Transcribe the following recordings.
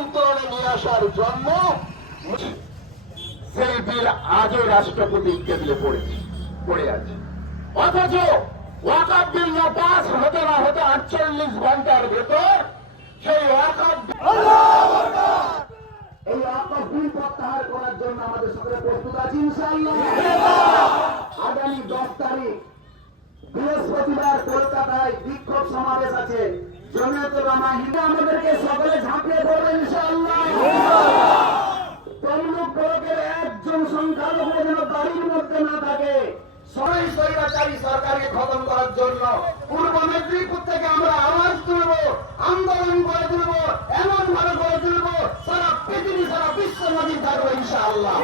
নিয়ন্ত্রণে নিয়ে আসার জন্য সেই বিল আজও রাষ্ট্রপতির টেবিলে পড়ে আছে। অথচ ওয়াকফ বিল না পাস হতে না হতে 48 ঘন্টার ভেতর সেই ওয়াকফ বিল প্রত্যাহার করার জন্য আমাদের সকলে প্রস্তুত আছি ইনশাআল্লাহ। আগামী 10 তারিখ বৃহস্পতিবার কলকাতায় বিক্ষোভ সমাবেশ আছে। জমিয়তুল উলামা হিন্দ আমাদেরকে সকলে ঝাঁপিয়ে পড়বে ইনশাআল্লাহ। তমলুক ব্লকের একজন সংখ্যালঘু যেন বাড়ির মধ্যে না থাকে। সবাই স্বৈরাচারী সরকারকে খতম করার জন্য পূর্ব মেদিনীপুর থেকে আমরা আওয়াজ তুলব, আন্দোলন করে তুলব, এমন ভাবে করে তুলব সারা পৃথিবী সারা বিশ্ব নদী থাকবে ইনশাআল্লাহ।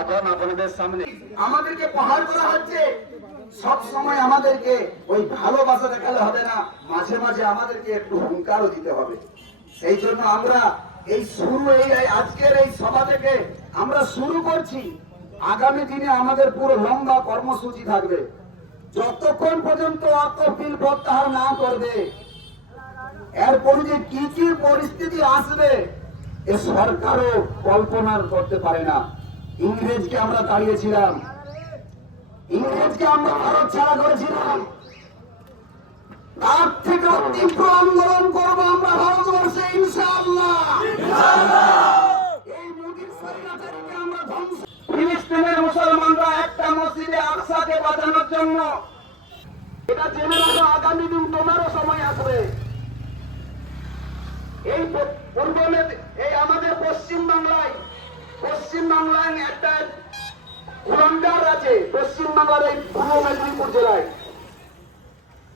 এখন আপনাদের সামনে আমাদেরকে প্রহার করা হচ্ছে। সব সময় আমাদেরকে ওই ভালোবাসা দেখালে হবে না, মাঝে মাঝে আমাদেরকে একটু হুঙ্কারও দিতে হবে। সেই জন্য আমরা এই আজকের এই সভা থেকে আমরা শুরু করছি। আগামী দিনে আমাদের পুরো লম্বা কর্মসূচি থাকবে। যতক্ষণ পর্যন্ত ওয়াকফ বিল প্রত্যাহার না করবে, এরপরে যে কি কি পরিস্থিতি আসবে এ সরকারও কল্পনা করতে পারে না। ইংরেজকে আমরা তাড়িয়েছিলাম, ইংরেজকে আমরা ভারত ছাড়া করেছিলাম, তার থেকে তীব্র আন্দোলন করবো আমরা ভারতবর্ষে ইনশাআল্লাহ। এই মোদির স্বৈরাচারীকে আমরা ধ্বংস। ফিলিস্তিনের মুসলমানরা একটা মসজিদে আকসাকে বাঁচানোর জন্য, এটা জেনে রাখো আগামী দিন তোমারও সময় আসবে। এই এই আমাদের পশ্চিম বাংলায় একটা কুলাঙ্গার আছে, পশ্চিম বাংলার এই পূর্ব মেদিনীপুর জেলায়।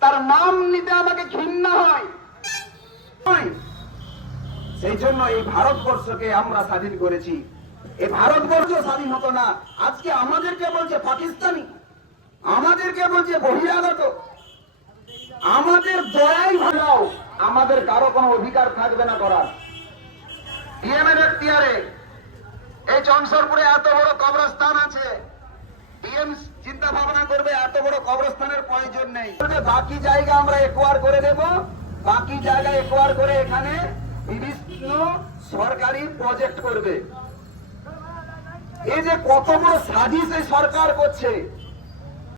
তার নাম নিতে আমাকে ঘৃণা হয়। সেই জন্য এই ভারতবর্ষকে আমরা স্বাধীন করেছি। এই ভারতবর্ষ স্বাধীন হতো না, আজকে আমাদেরকে বলছে পাকিস্তানি, আমাদেরকে বলছে বহিরাগত। আমাদের দয়াই ভালো, আমাদের কারো কোনো অধিকার থাকবে না করার। ডিএমের এখতিয়ারে এই চনসরপুরে এত বড় কবরস্থান আছে, ডিএম চিন্তা ভাবনা করবে এত বড় কবরস্থানের প্রয়োজন নেই। বাকি জায়গা আমরা একোয়ার করে দেব, বাকি জায়গা একোয়ার করে এখানে বিভিন্ন সরকারি প্রজেক্ট করবে। এই যে কত বড় সাজিশ এই সরকার করছে,